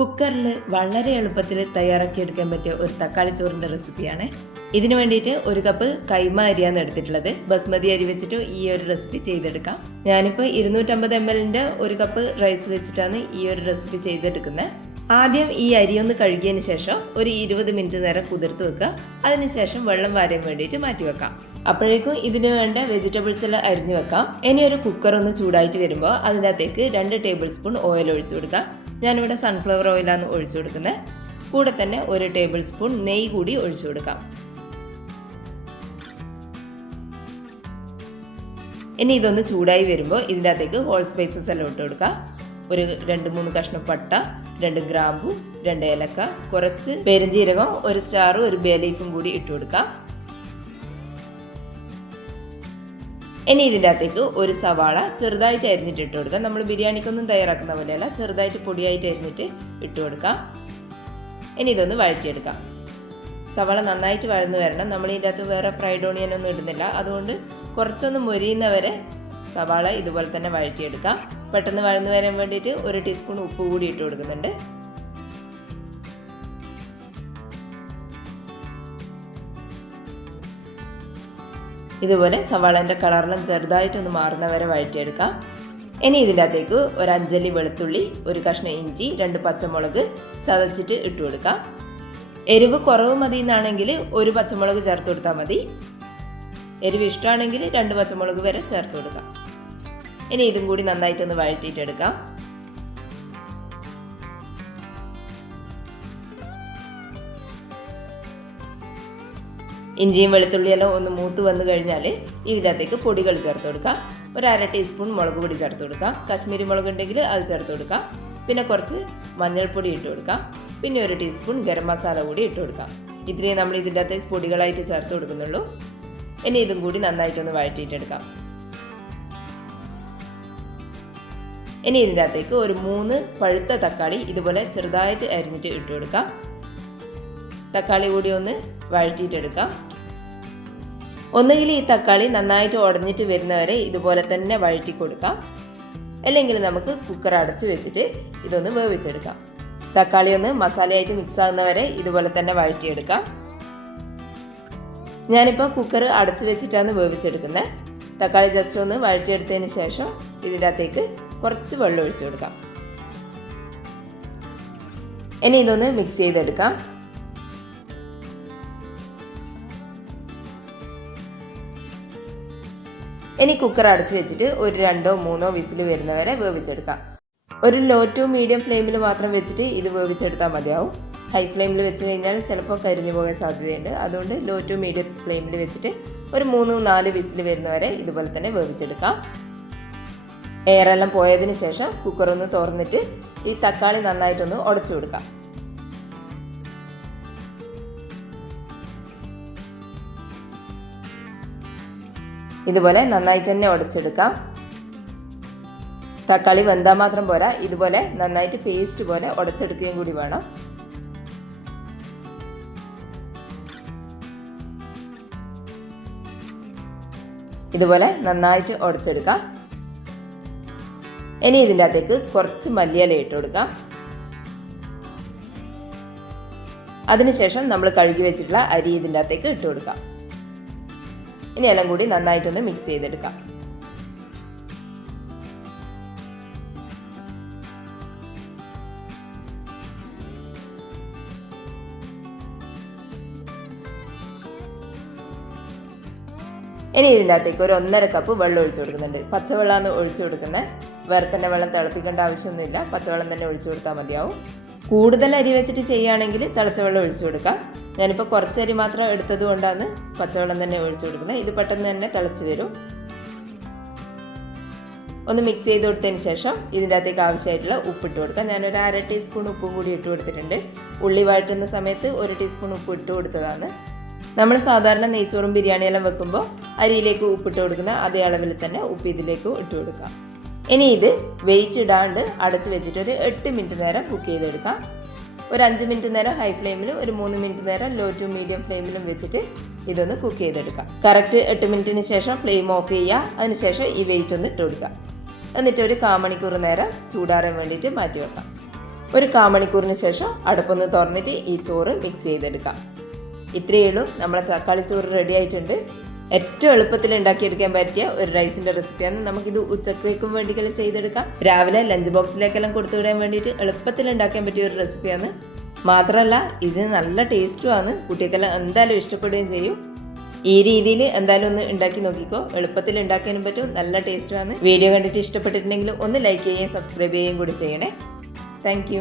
കുക്കറിൽ വളരെ എളുപ്പത്തിൽ തയ്യാറാക്കിയെടുക്കാൻ പറ്റിയ ഒരു തക്കാളി ചോറിൻ്റെ റെസിപ്പിയാണ്. ഇതിനു വേണ്ടിയിട്ട് 1 കപ്പ് കൈമ അരിയാണ് എടുത്തിട്ടുള്ളത്. ബസ്മതി അരി വെച്ചിട്ട് ഈ ഒരു റെസിപ്പി ചെയ്തെടുക്കാം. ഞാനിപ്പോൾ 250 ml 1 കപ്പ് റൈസ് വെച്ചിട്ടാണ് ഈ ഒരു റെസിപ്പി ചെയ്തെടുക്കുന്നത്. ആദ്യം ഈ അരി ഒന്ന് കഴുകിയതിന് ശേഷം ഒരു 20 മിനിറ്റ് നേരം കുതിർത്ത് വെക്കുക. അതിനുശേഷം വെള്ളം വാരാൻ വേണ്ടിയിട്ട് മാറ്റി വെക്കാം. അപ്പോഴേക്കും ഇതിന് വേണ്ട വെജിറ്റബിൾസ് എല്ലാം അരിഞ്ഞു വെക്കാം. ഇനി ഒരു കുക്കർ ഒന്ന് ചൂടായിട്ട് വരുമ്പോൾ അതിനകത്തേക്ക് 2 ടേബിൾ സ്പൂൺ ഓയിൽ ഒഴിച്ചു കൊടുക്കാം. ഞാനിവിടെ സൺഫ്ലവർ ഓയിലാണ് ഒഴിച്ചു കൊടുക്കുന്നത്. കൂടെ തന്നെ 1 ടേബിൾ സ്പൂൺ നെയ്യ് കൂടി ഒഴിച്ചു കൊടുക്കാം. ഇനി ഇതൊന്ന് ചൂടായി വരുമ്പോൾ ഇതിൻ്റെ അകത്തേക്ക് ഹോൾ സ്പൈസസ് എല്ലാം ഇട്ട് കൊടുക്കാം. ഒരു 2-3 കഷ്ണം പട്ട, 2 ഗ്രാമ്പു, 2 ഏലക്ക, കുറച്ച് പെരുംജീരകം, 1 സ്റ്റാർ, 1 ബേ ലീഫും കൂടി ഇട്ട് കൊടുക്കാം. ഇനി ഇതിൻ്റെ അകത്തേക്ക് 1 സവാള ചെറുതായിട്ട് അരിഞ്ഞിട്ട് ഇട്ട് കൊടുക്കാം. നമ്മൾ ബിരിയാണിക്കൊന്നും തയ്യാറാക്കുന്ന പോലെയല്ല, ചെറുതായിട്ട് പൊടിയായിട്ട് അരിഞ്ഞിട്ട് ഇട്ട് കൊടുക്കാം. ഇനി ഇതൊന്ന് വഴറ്റിയെടുക്കാം. സവാള നന്നായിട്ട് വഴന്ന് വരണം. നമ്മൾ ഇതിൻ്റെ അകത്ത് വേറെ ഫ്രൈഡ് ഓണിയൻ ഒന്നും ഇടുന്നില്ല. അതുകൊണ്ട് കുറച്ചൊന്ന് മൊരിയുന്നവരെ സവാള ഇതുപോലെ തന്നെ വഴറ്റിയെടുക്കാം. പെട്ടെന്ന് വഴന്ന് വരാൻ വേണ്ടിയിട്ട് 1 ടീസ്പൂൺ ഉപ്പ് കൂടി ഇട്ട് കൊടുക്കുന്നുണ്ട്. ഇതുപോലെ സവാളൻ്റെ കളറെല്ലാം ചെറുതായിട്ടൊന്ന് മാറുന്നവരെ വഴറ്റിയെടുക്കാം. ഇനി ഇതിൻ്റെ അകത്തേക്ക് ഒരു 5 അല്ലി വെളുത്തുള്ളി, 1 കഷ്ണം ഇഞ്ചി, 2 പച്ചമുളക് ചതച്ചിട്ട് ഇട്ട് കൊടുക്കാം. എരിവ് കുറവ് മതി എന്നാണെങ്കിൽ 1 പച്ചമുളക് ചേർത്ത് കൊടുത്താൽ മതി. എരിവ് ഇഷ്ടമാണെങ്കിൽ 2 പച്ചമുളക് വരെ ചേർത്ത് കൊടുക്കാം. ഇനി ഇതും കൂടി നന്നായിട്ടൊന്ന് വഴറ്റിയിട്ടെടുക്കാം. ഇഞ്ചിയും വെളുത്തുള്ളിയെല്ലാം ഒന്ന് മൂത്ത് വന്നു കഴിഞ്ഞാൽ ഇതിനകത്തേക്ക് പൊടികൾ ചേർത്ത് കൊടുക്കാം. ഒരു 1/2 ടീസ്പൂൺ മുളക് പൊടി ചേർത്ത് കൊടുക്കാം. കാശ്മീരി മുളക് ഉണ്ടെങ്കിൽ അത് ചേർത്ത് കൊടുക്കാം. പിന്നെ കുറച്ച് മഞ്ഞൾപ്പൊടി ഇട്ട് കൊടുക്കാം. പിന്നെ 1 ടീസ്പൂൺ ഗരം മസാല കൂടി ഇട്ട് കൊടുക്കാം. ഇത്രയും നമ്മൾ ഇതിൻ്റെ അകത്തേക്ക് പൊടികളായിട്ട് ചേർത്ത് കൊടുക്കുന്നുള്ളൂ. ഇനി ഇതും കൂടി നന്നായിട്ടൊന്ന് വഴറ്റിയിട്ടെടുക്കാം. ഇനി ഇതിൻ്റെ അകത്തേക്ക് ഒരു 3 പഴുത്ത തക്കാളി ഇതുപോലെ ചെറുതായിട്ട് അരിഞ്ഞിട്ട് ഇട്ട് കൊടുക്കാം. തക്കാളി കൂടി ഒന്ന് വഴറ്റിയിട്ടെടുക്കാം. ഒന്നുകിൽ ഈ തക്കാളി നന്നായിട്ട് ഉടഞ്ഞിട്ട് വരുന്നവരെ ഇതുപോലെ തന്നെ വഴറ്റി കൊടുക്കാം. അല്ലെങ്കിൽ നമുക്ക് കുക്കർ അടച്ച് വെച്ചിട്ട് ഇതൊന്ന് വേവിച്ചെടുക്കാം. തക്കാളി ഒന്ന് മസാലയായിട്ട് മിക്സ് ആകുന്നവരെ ഇതുപോലെ തന്നെ വഴറ്റിയെടുക്കാം. ഞാനിപ്പോൾ കുക്കർ അടച്ച് വെച്ചിട്ടാണ് വേവിച്ചെടുക്കുന്നത്. തക്കാളി ജസ്റ്റ് ഒന്ന് വഴറ്റിയെടുത്തതിന് ശേഷം ഇതിൻ്റെ അകത്തേക്ക് കുറച്ച് വെള്ളം ഒഴിച്ചു കൊടുക്കാം. ഇനി ഇതൊന്ന് മിക്സ് ചെയ്തെടുക്കാം. ഇനി കുക്കർ അടച്ച് വെച്ചിട്ട് ഒരു 2-3 വിസിൽ വരുന്നവരെ വേവിച്ചെടുക്കാം. ഒരു ലോ ടു മീഡിയം ഫ്ലെയിമിൽ മാത്രം വെച്ചിട്ട് ഇത് വേവിച്ചെടുത്താൽ മതിയാവും. ഹൈ ഫ്ലെയിമിൽ വെച്ച് കഴിഞ്ഞാൽ ചിലപ്പോൾ കരിഞ്ഞു പോകാൻ സാധ്യതയുണ്ട്. അതുകൊണ്ട് ലോ ടു മീഡിയം ഫ്ലെയിമിൽ വെച്ചിട്ട് ഒരു 3-4 വിസിൽ വരുന്നവരെ ഇതുപോലെ തന്നെ വേവിച്ചെടുക്കാം. എയറെല്ലാം പോയതിന് ശേഷം കുക്കർ ഒന്ന് തുറന്നിട്ട് ഈ തക്കാളി നന്നായിട്ടൊന്ന് ഉടച്ചു കൊടുക്കാം. ഇതുപോലെ നന്നായിട്ട് തന്നെ ഉടച്ചെടുക്കാം. തക്കാളി വെന്താൽ മാത്രം പോരാ, ഇതുപോലെ നന്നായിട്ട് പേസ്റ്റ് പോലെ ഉടച്ചെടുക്കുകയും കൂടി വേണം. ഇതുപോലെ നന്നായിട്ട് ഉടച്ചെടുക്കാം. ഇനി ഇതിൻ്റെ അകത്തേക്ക് കുറച്ച് മല്ലിയില ഇട്ട് കൊടുക്കാം. അതിനുശേഷം നമ്മൾ കഴുകി വെച്ചിട്ടുള്ള അരി ഇതിൻ്റെ അകത്തേക്ക് ഇട്ട് കൊടുക്കാം. ഇനി എല്ലാം കൂടി നന്നായിട്ടൊന്ന് മിക്സ് ചെയ്തെടുക്കാം. ഇനി ഇതിൻ്റെ അകത്തേക്ക് ഒരു 1.5 കപ്പ് വെള്ളം ഒഴിച്ചു കൊടുക്കുന്നുണ്ട്. പച്ചവെള്ളമാണ് ഒഴിച്ചു കൊടുക്കുന്നത്. വേറെ തന്നെ വെള്ളം തിളപ്പിക്കേണ്ട ആവശ്യമൊന്നുമില്ല. പച്ചവെള്ളം തന്നെ ഒഴിച്ചു കൊടുത്താൽ മതിയാവും. കൂടുതൽ അരി വെച്ചിട്ട് ചെയ്യുകയാണെങ്കിൽ തിളച്ച വെള്ളം ഒഴിച്ചു കൊടുക്കാം. ഞാനിപ്പോൾ കുറച്ച് അരി മാത്രം എടുത്തത് കൊണ്ടാണ് പച്ചവെള്ളം തന്നെ ഒഴിച്ചു കൊടുക്കുന്നത്. ഇത് പെട്ടെന്ന് തന്നെ തിളച്ച് വരും. ഒന്ന് മിക്സ് ചെയ്ത് കൊടുത്തതിന് ശേഷം ഇതിൻ്റെ അകത്തേക്ക് ആവശ്യമായിട്ടുള്ള ഉപ്പിട്ട് കൊടുക്കാം. ഞാനൊരു 1/2 ടീസ്പൂൺ ഉപ്പും കൂടി ഇട്ട് കൊടുത്തിട്ടുണ്ട്. ഉള്ളി വഴറ്റുന്ന സമയത്ത് 1 ടീസ്പൂൺ ഉപ്പ് ഇട്ട് കൊടുത്തതാണ്. നമ്മൾ സാധാരണ നെയ്ച്ചോറും ബിരിയാണിയെല്ലാം വെക്കുമ്പോൾ അരിയിലേക്ക് ഉപ്പിട്ട് കൊടുക്കുന്ന അതേ അളവിൽ തന്നെ ഉപ്പ് ഇതിലേക്ക് ഇട്ട് കൊടുക്കാം. ഇനി ഇത് വെയിറ്റ് ഇടാണ്ട് അടച്ച് വെച്ചിട്ട് ഒരു 8 മിനിറ്റ് നേരം കുക്ക് ചെയ്തെടുക്കാം. ഒരു 5 മിനിറ്റ് നേരം ഹൈ ഫ്ലെയിമിലും ഒരു 3 മിനിറ്റ് നേരം ലോ ടു മീഡിയം ഫ്ലെയിമിലും വെച്ചിട്ട് ഇതൊന്ന് കുക്ക് ചെയ്തെടുക്കാം. കറക്റ്റ് 8 മിനിറ്റിന് ശേഷം ഫ്ലെയിം ഓഫ് ചെയ്യുക. അതിനുശേഷം ഈ വെയിറ്റ് ഒന്ന് ഇട്ട് കൊടുക്കുക. എന്നിട്ട് ഒരു 1/4 മണിക്കൂർ നേരം ചൂടാറാൻ വേണ്ടിയിട്ട് മാറ്റി വെക്കാം. ഒരു 1/4 മണിക്കൂറിന് ശേഷം അടുപ്പൊന്ന് തുറന്നിട്ട് ഈ ചോറ് മിക്സ് ചെയ്തെടുക്കാം. ഇത്രയേ ഉള്ളൂ, നമ്മുടെ തക്കാളി ചോറ് റെഡി ആയിട്ടുണ്ട്. ഏറ്റവും എളുപ്പത്തിൽ ഉണ്ടാക്കിയെടുക്കാൻ പറ്റിയ ഒരു റൈസിൻ്റെ റെസിപ്പിയാണ്. നമുക്കിത് ഉച്ചക്കേക്കും വേണ്ടിയെല്ലാം ചെയ്തെടുക്കാം. രാവിലെ ലഞ്ച് ബോക്സിലേക്കെല്ലാം കൊടുത്തു വിടാൻ വേണ്ടിയിട്ട് എളുപ്പത്തിൽ ഉണ്ടാക്കാൻ പറ്റിയ ഒരു റെസിപ്പിയാണ്. മാത്രമല്ല ഇത് നല്ല ടേസ്റ്റുമാണ്. കുട്ടികൾക്കെല്ലാം എന്തായാലും ഇഷ്ടപ്പെടുകയും ചെയ്യും. ഈ രീതിയിൽ എന്തായാലും ഒന്ന് ഉണ്ടാക്കി നോക്കിക്കോ. എളുപ്പത്തിൽ ഉണ്ടാക്കാനും പറ്റും, നല്ല ടേസ്റ്റുമാണ്. വീഡിയോ കണ്ടിട്ട് ഇഷ്ടപ്പെട്ടിട്ടുണ്ടെങ്കിൽ ഒന്ന് ലൈക്ക് ചെയ്യുകയും സബ്സ്ക്രൈബ് ചെയ്യുകയും കൂടി ചെയ്യണേ. താങ്ക്